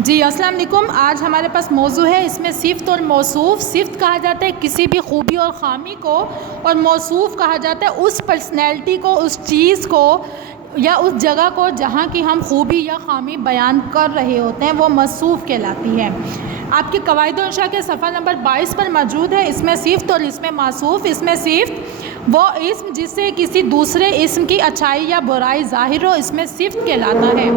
जी अस्सलाम वालेकुम। आज हमारे पास मौजू है, इसमें सिफ़्त और मौसूफ़। सिफ़्त कहा जाता है किसी भी खूबी और ख़ामी को, और मौसूफ़ कहा जाता है उस पर्सनैलिटी को, उस चीज़ को या उस जगह को जहाँ की हम खूबी या ख़ामी बयान कर रहे होते हैं, वो मौसूफ़ कहलाती है। आपके कवायद इंशा के सफ़ा नंबर 22 पर मौजूद है। इसमें सिफ़्त और इसमें मौसूफ़। इसमें सिफ़्त वो इस्म जिससे किसी दूसरे इस्म की अच्छाई या बुराई ज़ाहिर हो, इसमें सिफ़्त कहलाता है।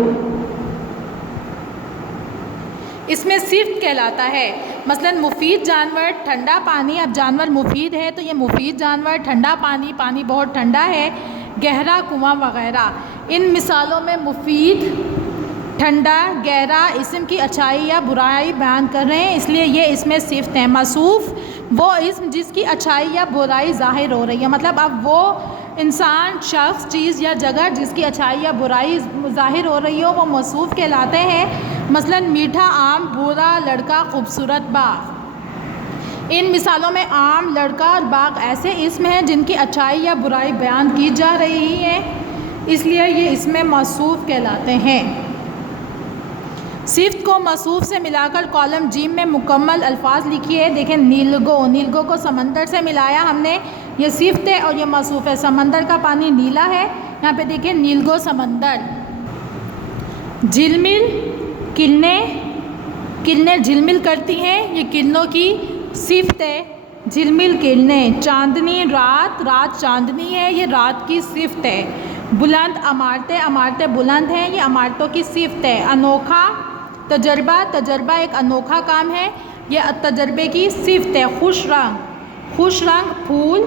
इसमें सिफ़्त कहलाता है। मसलन मुफीद जानवर, ठंडा पानी। अब जानवर मुफीद है तो ये मुफीद जानवर, ठंडा पानी, पानी बहुत ठंडा है, गहरा कुआं वगैरह। इन मिसालों में मुफीद, ठंडा, गहरा इस्म की अच्छाई या बुराई बयान कर रहे हैं, इसलिए ये इसमें सिफ़्त है। मौसूफ़ वो इस्म जिसकी अच्छाई या बुराई ज़ाहिर हो रही है, मतलब अब वो इंसान, शख्स, चीज़ या जगह जिसकी अच्छाई या बुराई ज़ाहिर हो रही हो, वो मौसूफ़ कहलाते हैं। मसलन मीठा आम, भूरा लड़का, खूबसूरत बाग। इन मिसालों में आम, लड़का और बाग ऐसे इस्म हैं जिनकी अच्छाई या बुराई बयान की जा रही है, इसलिए ये इसमें मौसूफ़ कहलाते हैं। सिफ़्त को मौसूफ़ से मिलाकर कॉलम जीम में मुकम्मल अल्फाज लिखिए। देखें, नीलगो, नीलगो को समंदर से मिलाया हमने, ये सिफ़्त है और ये मौसूफ़ है। समंदर का पानी नीला है, यहाँ पे देखिए नीलगो समंदर। झिलमिल, किरणें, किरणें झिलमिल करती हैं, ये किरणों की सिफ़्त है। झिलमिल किरणें। चांदनी, रात, रात चांदनी है, ये रात की सिफ़्त है। बुलंद, इमारतें, इमारतें बुलंद हैं, ये इमारतों की सिफ़्त है। अनोखा, तजर्बा, तजर्बा एक अनोखा काम है, ये तजर्बे की सिफ़्त है। खुश रंग, खुश रंग फूल,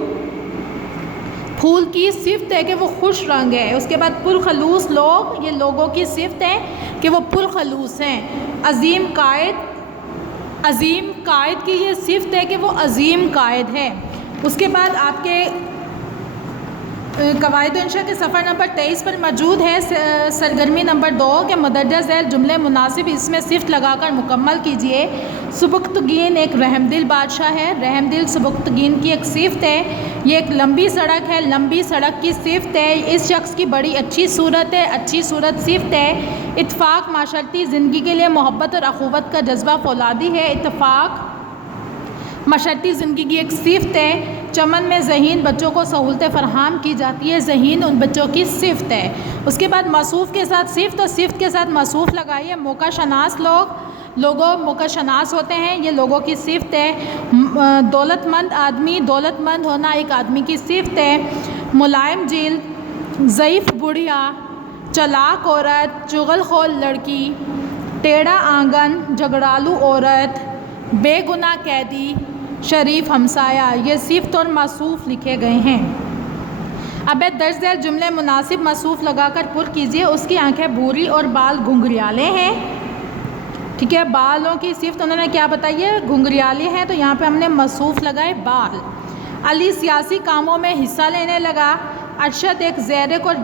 फूल की सिफ़्त है कि वो खुश रंग है। उसके बाद पुरखलूस लोग, ये लोगों की सिफ़्त है कि वो पुरखलूस हैं। अज़ीम कायद, अज़ीम कायद की ये सिफ़्त है कि वो अज़ीम कायद है। उसके बाद आपके कवायद इंशा के सफ़र नंबर 23 पर मौजूद है सरगर्मी नंबर 2 के मदरजा ज़ैल जुमले मुनासिब, इसमें सिफ़्त लगाकर मुकम्मल कीजिए। सुबुक्तगीन एक रहमदिल बादशाह है, रहमदिल सुबुक्तगीन की एक सिफ़्त है। ये एक लंबी सड़क है, लंबी सड़क की सिफ़्त है। इस शख्स की बड़ी अच्छी सूरत है, अच्छी सूरत सिफ़्त है। इत्तेफ़ाक माशरती ज़िंदगी के लिए मोहब्बत और अख़ुवत का जज्बा फ़ौलादी है। इत्तेफ़ाक माशरती ज़िंदगी की एक सिफ़्त है। चमन में ज़हीन बच्चों को सहूलतें फ़राहम की जाती है, ज़हीन उन बच्चों की सिफ़्त है। उसके बाद मौसूफ़ के साथ सिफ़्त और सिफ़्त के साथ मौसूफ़ लगाइए। मौका शनास लोग, लोगों मौका शनास होते हैं, ये लोगों की सिफ़्त है। दौलतमंद आदमी, दौलतमंद होना एक आदमी की सिफ़्त है। मुलायम जिल्द, ज़ईफ़ बुढ़िया, चालाक औरत, चुगलखोर लड़की, टेढ़ा आंगन, झगड़ालू औरत, बेगुनाह कैदी, शरीफ हमसाया, ये सिफ़्त और मौसूफ़ लिखे गए हैं। अब दर्ज झैल जुमले मुनासिब मौसूफ़ लगाकर पुर कीजिए। उसकी आंखें भूरी और बाल घुंघरियाले हैं, ठीक है। बालों की सिफ़्त उन्होंने क्या बताई है, घुंघरियाले हैं, तो यहाँ पे हमने मौसूफ़ लगाए बाल। अली सियासी कामों में हिस्सा लेने लगा। अरशद एक ज़ैरक और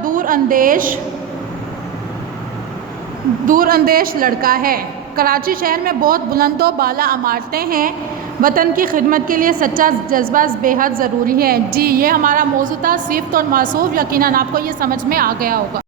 दूर अंदेश लड़का है। कराची शहर में बहुत बुलंदो बाला इमारतें हैं। वतन की खिदमत के लिए सच्चा जज्बा बेहद ज़रूरी है। जी, ये हमारा मौजू था सिफ़्त और मौसूफ़। यकीनन आपको ये समझ में आ गया होगा।